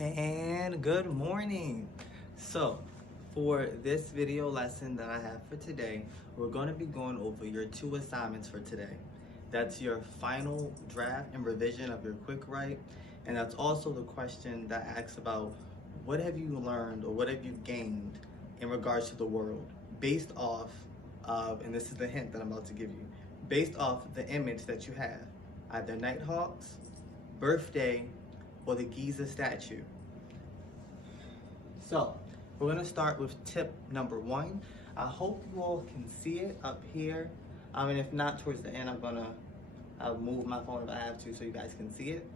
And good morning. So, for this video lesson that I have for today, we're going to be going over your two assignments for today. That's your final draft and revision of your quick write, and that's also the question that asks about what have you learned or what have you gained in regards to the world based off of, and this is the hint that I'm about to give you, based off the image that you have, either Nighthawks, birthday, or the Giza statue. So, we're gonna start with tip number one. I hope you all can see it up here. And if not, towards the end, I'll move my phone if I have to so you guys can see it.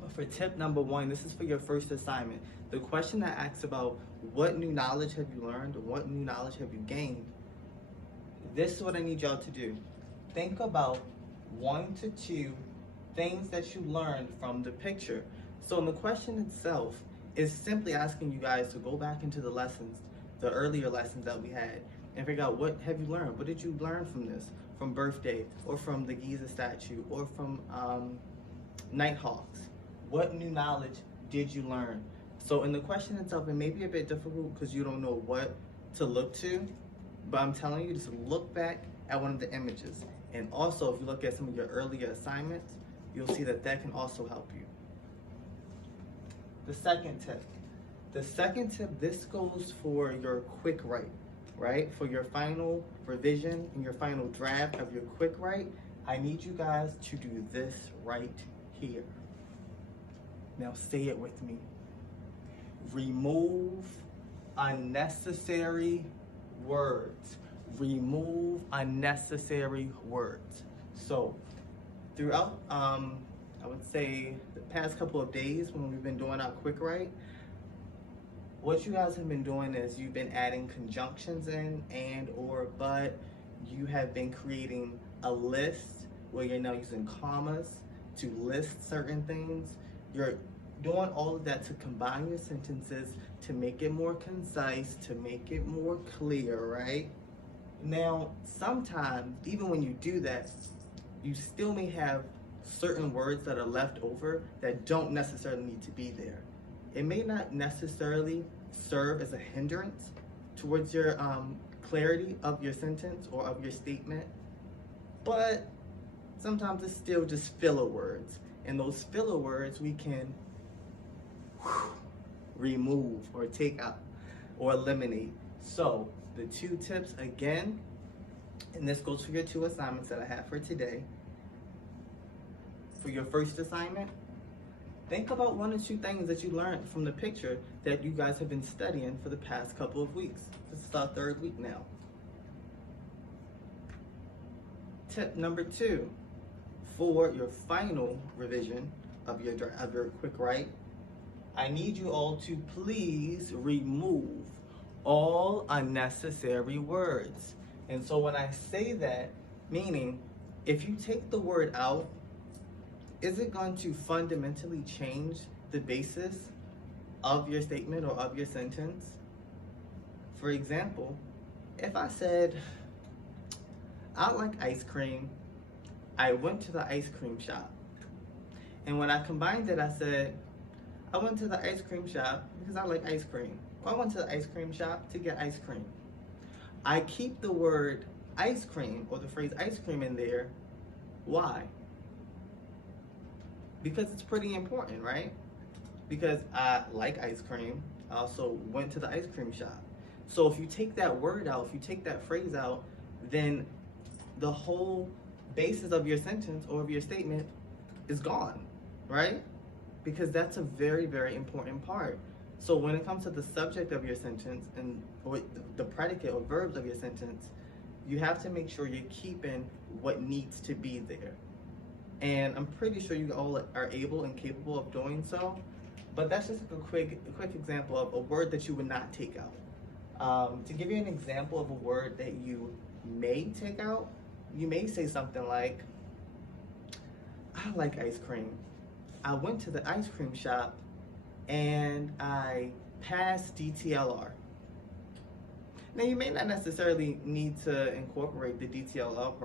But for tip number one, this is for your first assignment. The question that asks about what new knowledge have you learned or what new knowledge have you gained, this is what I need y'all to do. Think about 1 to 2 things that you learned from the picture. So in the question itself is simply asking you guys to go back into the lessons, the earlier lessons that we had, and figure out what have you learned? What did you learn from this? From birthday, or from the Giza statue, or from Nighthawks? What new knowledge did you learn? So in the question itself, it may be a bit difficult because you don't know what to look to, but I'm telling you, just look back at one of the images. And also, if you look at some of your earlier assignments, you'll see that that can also help you. The second tip, this goes for your quick write, right? For your final revision and your final draft of your quick write, I need you guys to do this right here. Now say it with me. Remove unnecessary words. Remove unnecessary words. So throughout I would say the past couple of days when we've been doing our quick write, what you guys have been doing is you've been adding conjunctions in and or but. You have been creating a list where you're now using commas to list certain things. You're doing all of that to combine your sentences, to make it more concise, to make it more clear, right? Now, sometimes, even when you do that, you still may have certain words that are left over that don't necessarily need to be there. It may not necessarily serve as a hindrance towards your clarity of your sentence or of your statement, but sometimes it's still just filler words. And those filler words we can remove or take out or eliminate. So the 2 tips again, and this goes for your 2 assignments that I have for today. For your first assignment, think about 1 or 2 things that you learned from the picture that you guys have been studying for the past couple of weeks. This is our 3rd week now. Tip number 2, for your final revision of your quick write, I need you all to please remove all unnecessary words. And so when I say that, meaning if you take the word out, is it going to fundamentally change the basis of your statement or of your sentence? For example, if I said, I like ice cream, I went to the ice cream shop. And when I combined it, I said, I went to the ice cream shop because I like ice cream. Or I went to the ice cream shop to get ice cream. I keep the word ice cream or the phrase ice cream in there. Why? Because it's pretty important, right? Because I like ice cream. I also went to the ice cream shop. So if you take that word out, if you take that phrase out, then the whole basis of your sentence or of your statement is gone, right? Because that's a very, very important part. So when it comes to the subject of your sentence and or the predicate or verbs of your sentence, you have to make sure you're keeping what needs to be there. And I'm pretty sure you all are able and capable of doing so, but that's just a quick example of a word that you would not take out. To give you an example of a word that you may take out, you may say something like, I like ice cream. I went to the ice cream shop and I passed DTLR. Now you may not necessarily need to incorporate the DTLR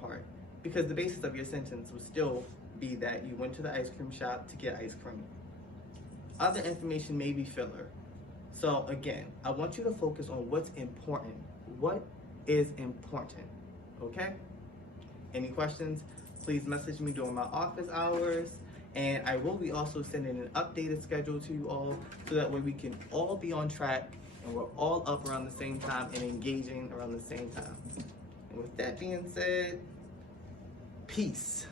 part, because the basis of your sentence would still be that you went to the ice cream shop to get ice cream. Other information may be filler. So again, I want you to focus on what's important. What is important, okay? Any questions, please message me during my office hours. And I will be also sending an updated schedule to you all so that way we can all be on track and we're all up around the same time and engaging around the same time. And with that being said, peace.